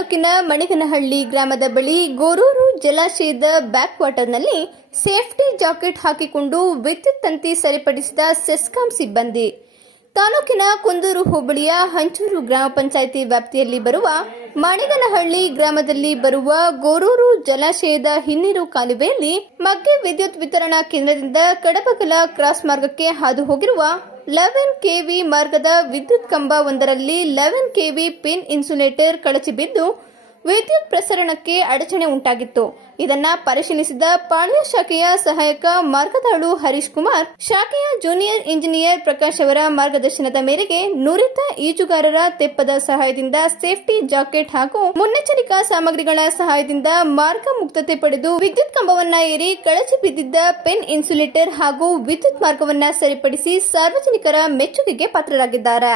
ತಾಲೂಕಿನ ಮಣಿಗನಹಳ್ಳಿ ಗ್ರಾಮದ ಬಳಿ ಗೋರೂರು ಜಲಾಶಯದ ಬ್ಯಾಕ್ ವಾಟರ್ನಲ್ಲಿ ಸೇಫ್ಟಿ ಜಾಕೆಟ್ ಹಾಕಿಕೊಂಡು ವಿದ್ಯುತ್ ತಂತಿ ಸರಿಪಡಿಸಿದ ಸೆಸ್ಕಾಂ ಸಿಬ್ಬಂದಿ. ತಾಲೂಕಿನ ಕುಂದೂರು ಹೋಬಳಿಯ ಹಂಚೂರು ಗ್ರಾಮ ಪಂಚಾಯಿತಿ ವ್ಯಾಪ್ತಿಯಲ್ಲಿ ಬರುವ ಮಣಿಗನಹಳ್ಳಿ ಗ್ರಾಮದಲ್ಲಿ ಬರುವ ಗೋರೂರು ಜಲಾಶಯದ ಹಿನ್ನೀರು ಕಾಲುವೆಯಲ್ಲಿ ಮಗ್ಗೆ ವಿದ್ಯುತ್ ವಿತರಣಾ ಕೇಂದ್ರದಿಂದ ಕಡಬಗಲ ಕ್ರಾಸ್ ಮಾರ್ಗಕ್ಕೆ ಹಾದು ಹೋಗಿರುವ 11 ಕೆವಿ ಮಾರ್ಗದ ವಿದ್ಯುತ್ ಕಂಬ ಒಂದರಲ್ಲಿ 11 ಕೆವಿ ಪಿನ್ ಇನ್ಸುಲೇಟರ್ ಕಳಚಿ ಬಿದ್ದು ವಿದ್ಯುತ್ ಪ್ರಸರಣಕ್ಕೆ ಅಡಚಣೆ ಉಂಟಾಗಿತ್ತು. ಇದನ್ನ ಪರಿಶೀಲಿಸಿದ ಪಾಳ್ಯ ಶಾಖೆಯ ಸಹಾಯಕ ಮಾರ್ಗದಾಳು ಹರೀಶ್ ಕುಮಾರ್, ಶಾಖೆಯ ಜೂನಿಯರ್ ಇಂಜಿನಿಯರ್ ಪ್ರಕಾಶ್ ಅವರ ಮಾರ್ಗದರ್ಶನದ ಮೇರೆಗೆ ನುರಿತ ಈಜುಗಾರರ ತೆಪ್ಪದ ಸಹಾಯದಿಂದ ಸೇಫ್ಟಿ ಜಾಕೆಟ್ ಹಾಗೂ ಮುನ್ನೆಚ್ಚರಿಕಾ ಸಾಮಗ್ರಿಗಳ ಸಹಾಯದಿಂದ ಮಾರ್ಗ ಮುಕ್ತತೆ ಪಡೆದು ವಿದ್ಯುತ್ ಕಂಬವನ್ನ ಏರಿ ಕಳಚಿ ಬಿದ್ದಿದ್ದ ಪೆನ್ ಇನ್ಸುಲೇಟರ್ ಹಾಗೂ ವಿದ್ಯುತ್ ಮಾರ್ಗವನ್ನ ಸರಿಪಡಿಸಿ ಸಾರ್ವಜನಿಕರ ಮೆಚ್ಚುಗೆಗೆ ಪಾತ್ರರಾಗಿದ್ದಾರೆ.